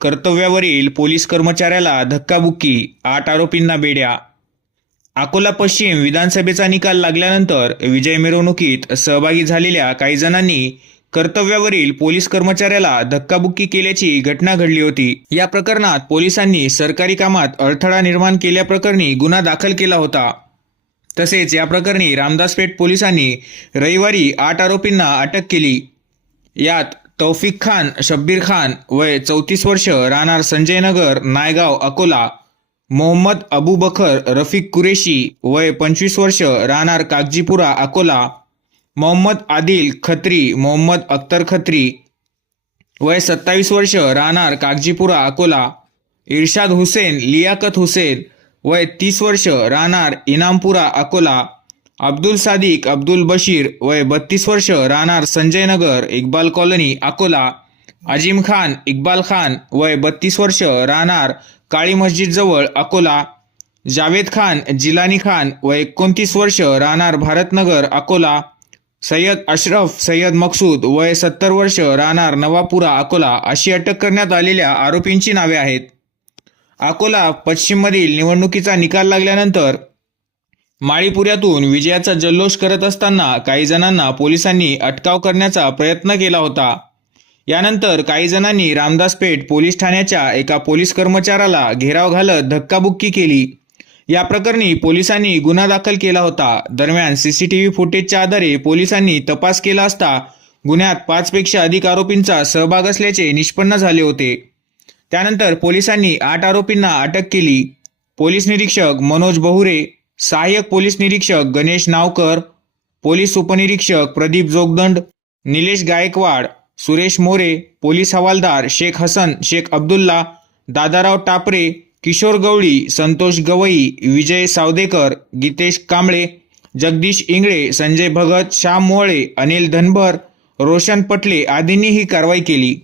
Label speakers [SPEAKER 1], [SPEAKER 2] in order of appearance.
[SPEAKER 1] कर्तव्यावरील police कर्मचाऱ्याला धक्काबुक्की आठ आरोपींना बेड्या. अकोला पश्चिम विधानसभेचा निकाल लागल्यानंतर विजय मिरवणुकीत सहभागी झालेल्या काही जणांनी कर्तव्यावरील पोलीस कर्मचाऱ्याला धक्काबुक्की केल्याची घटना घडली होती. या प्रकरणात पोलिसांनी सरकारी कामात अडथळा निर्माण केल्याप्रकरणी गुन्हा दाखल केला होता. तसेच या प्रकरणी रामदासपेठ पोलिसांनी रविवारी आठ आरोपींना अटक केली. यात तौफिक खान शब्बीर खान वय चौतीस वर्ष राहणार संजयनगर नायगाव अकोला मोहम्मद अबू बखर रफिक कुरेशी वय पंचवीस वर्ष राहणार कागजीपुरा अकोला मोहम्मद आदिल खत्री मोहम्मद अख्तर खत्री वय सत्तावीस वर्ष राहणार कागजीपुरा अकोला इर्शाद हुसेन लियाकत हुसेन वय तीस वर्ष राहणार इनामपुरा अकोला. अब्दुल सादिक अब्दुल बशीर वय बत्तीस वर्ष राहणार संजयनगर इक्बाल कॉलनी अकोला. अजिम खान इक्बाल खान वय बत्तीस वर्ष राहणार काळी मस्जिद जवळ अकोला. जावेद खान जिलानी खान वय एकोणतीस वर्ष राहणार भारतनगर अकोला. सय्यद अशरफ सय्यद मकसूद वय सत्तर वर्ष राहणार नवापुरा अकोला अशी अटक करण्यात आलेल्या आरोपींची नावे आहेत. अकोला पश्चिममधील निवडणुकीचा निकाल लागल्यानंतर माळीपुऱ्यातून विजयाचा जल्लोष करत असताना काही जणांना पोलिसांनी अटकाव करण्याचा प्रयत्न केला होता. यानंतर काही जणांनी रामदासपेठ पोलीस ठाण्याच्या एका पोलीस कर्मचाऱ्याला घेराव घालत धक्काबुक्की केली. या प्रकरणी पोलिसांनी गुन्हा दाखल केला होता. दरम्यान सीसीटीव्ही फुटेजच्या आधारे पोलिसांनी तपास केला असता गुन्ह्यात पाचपेक्षा अधिक आरोपींचा सहभाग असल्याचे निष्पन्न झाले होते. त्यानंतर पोलिसांनी आठ आरोपींना अटक केली. पोलीस निरीक्षक मनोज बहुरे सहाय्यक पोलीस निरीक्षक गणेश नावकर पोलीस उपनिरीक्षक प्रदीप जोगदंड निलेश गायकवाड सुरेश मोरे पोलीस हवालदार शेख हसन शेख अब्दुल्ला दादाराव टापरे किशोर गवळी संतोष गवई विजय सावदेकर गीतेश कांबळे जगदीश इंगळे संजय भगत श्याम मोळे अनिल धनभर रोशन पटले आदींनी ही कारवाई केली.